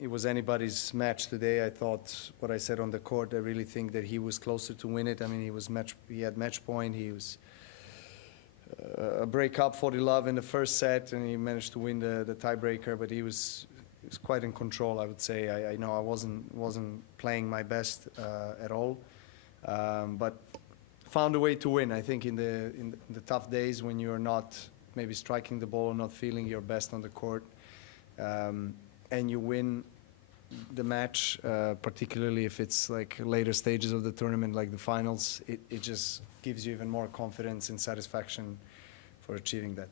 it was anybody's match today. I thought what I said on the court, I really think that he was closer to win it. I mean, he had match point. He was a break up 40-love in the first set, and he managed to win the tiebreaker, but he was quite in control, I would say. I know I wasn't playing my best at all, but found a way to win. I think in the tough days when you're not maybe striking the ball, not feeling your best on the court, and you win the match, particularly if it's like later stages of the tournament, like the finals, it just gives you even more confidence and satisfaction for achieving that.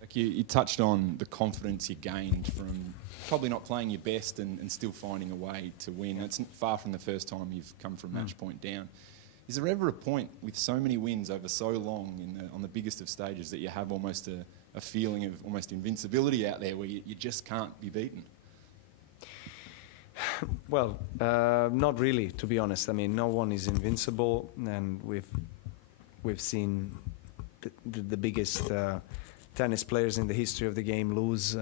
Like you touched on the confidence you gained from probably not playing your best and still finding a way to win. It's far from the first time you've come from match point down. Is there ever a point with so many wins over so long on the biggest of stages that you have almost a feeling of almost invincibility out there where you just can't be beaten? Well, not really, to be honest. I mean, no one is invincible, and we've seen the biggest tennis players in the history of the game lose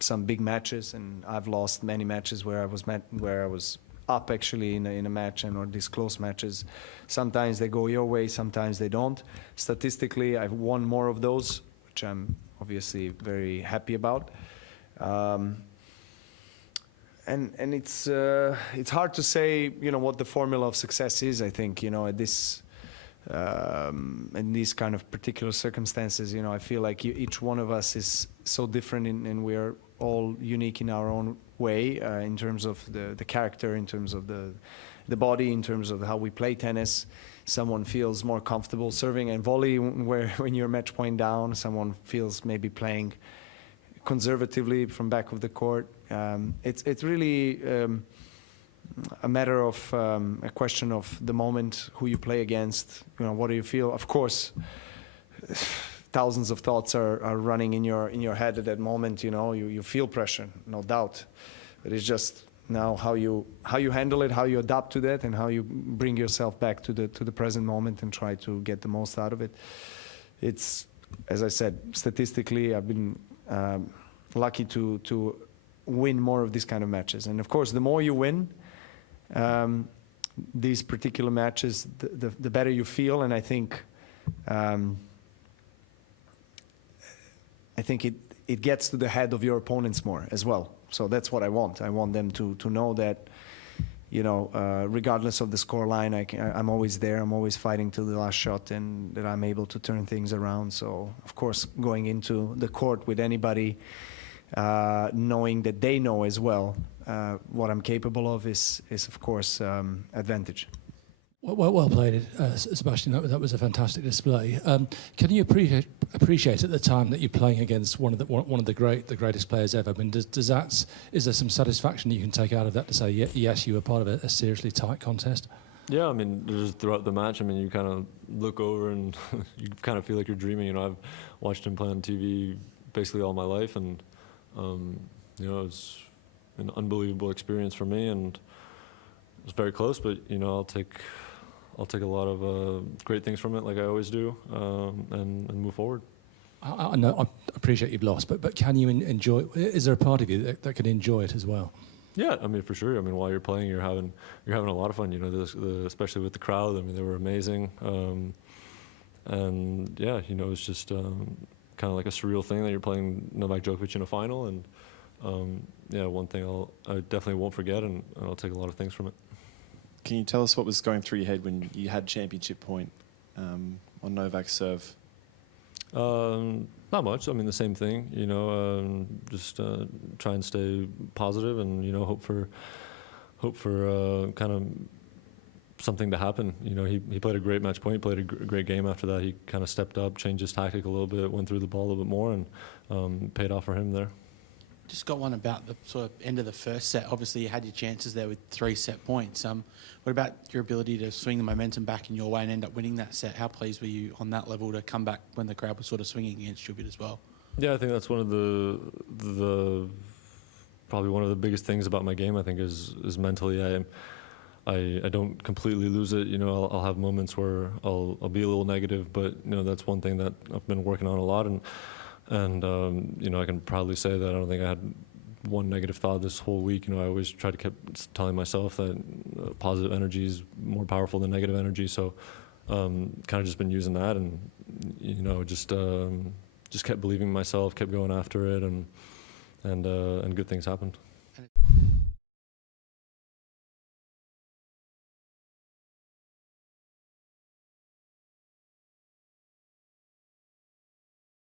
some big matches, and I've lost many matches where I was up actually in a match, or these close matches. Sometimes they go your way, sometimes they don't. Statistically, I've won more of those, which I'm obviously very happy about. And it's hard to say, what the formula of success is. I think, at this in these kind of particular circumstances, I feel like each one of us is so different, and we are all unique in our own way, in terms of the character, in terms of the body, in terms of how we play tennis. Someone feels more comfortable serving and volley when you're match point down. Someone feels maybe playing conservatively from back of the court. It's really a matter of a question of the moment, who you play against, what do you feel. Of course, thousands of thoughts are running in your head at that moment. You feel pressure, no doubt, but it's just now how you handle it, how you adapt to that, and how you bring yourself back to the present moment and try to get the most out of it. It's, as I said, statistically, I've been lucky to win more of these kind of matches, and of course, the more you win these particular matches, the better you feel, and I think it gets to the head of your opponents more as well. So that's what I want. I want them to know that, regardless of the score line, I'm always there. I'm always fighting till the last shot, and that I'm able to turn things around. So, of course, going into the court with anybody, knowing that they know as well what I'm capable of is of course, advantage. Well played, Sebastian. That was a fantastic display. Can you appreciate at the time that you're playing against one of the greatest players ever? I mean, is there some satisfaction you can take out of that to say, yes, you were part of a seriously tight contest? Yeah, I mean, just throughout the match, I mean, you kind of look over and you kind of feel like you're dreaming. I've watched him play on TV basically all my life, and it was an unbelievable experience for me, and it was very close. But I'll take a lot of great things from it, like I always do, and move forward. I know, I appreciate you've lost, but can you enjoy? Is there a part of you that can enjoy it as well? Yeah, I mean, for sure. I mean, while you're playing, you're having a lot of fun. Especially with the crowd. I mean, they were amazing, and yeah, it's just kind of like a surreal thing that you're playing Novak Djokovic in a final, and yeah, one thing I definitely won't forget, and I'll take a lot of things from it. Can you tell us what was going through your head when you had championship point on Novak's serve? Not much. I mean, the same thing. Just try and stay positive, and hope for kind of something to happen. He played a great match point. He played a great game after that. He kind of stepped up, changed his tactic a little bit, went through the ball a little bit more, and paid off for him there. Just got one about the sort of end of the first set. Obviously, you had your chances there with 3 set points. What about your ability to swing the momentum back in your way and end up winning that set? How pleased were you on that level to come back when the crowd was sort of swinging against you a bit as well? Yeah, I think that's one of the probably one of the biggest things about my game. I think is mentally I don't completely lose it. I'll have moments where I'll be a little negative, but that's one thing that I've been working on a lot, and I can proudly say that I don't think I had one negative thought this whole week. You know, I always try to keep telling myself that positive energy is more powerful than negative energy. So kind of just been using that, and you know, just kept believing in myself, kept going after it, and good things happened.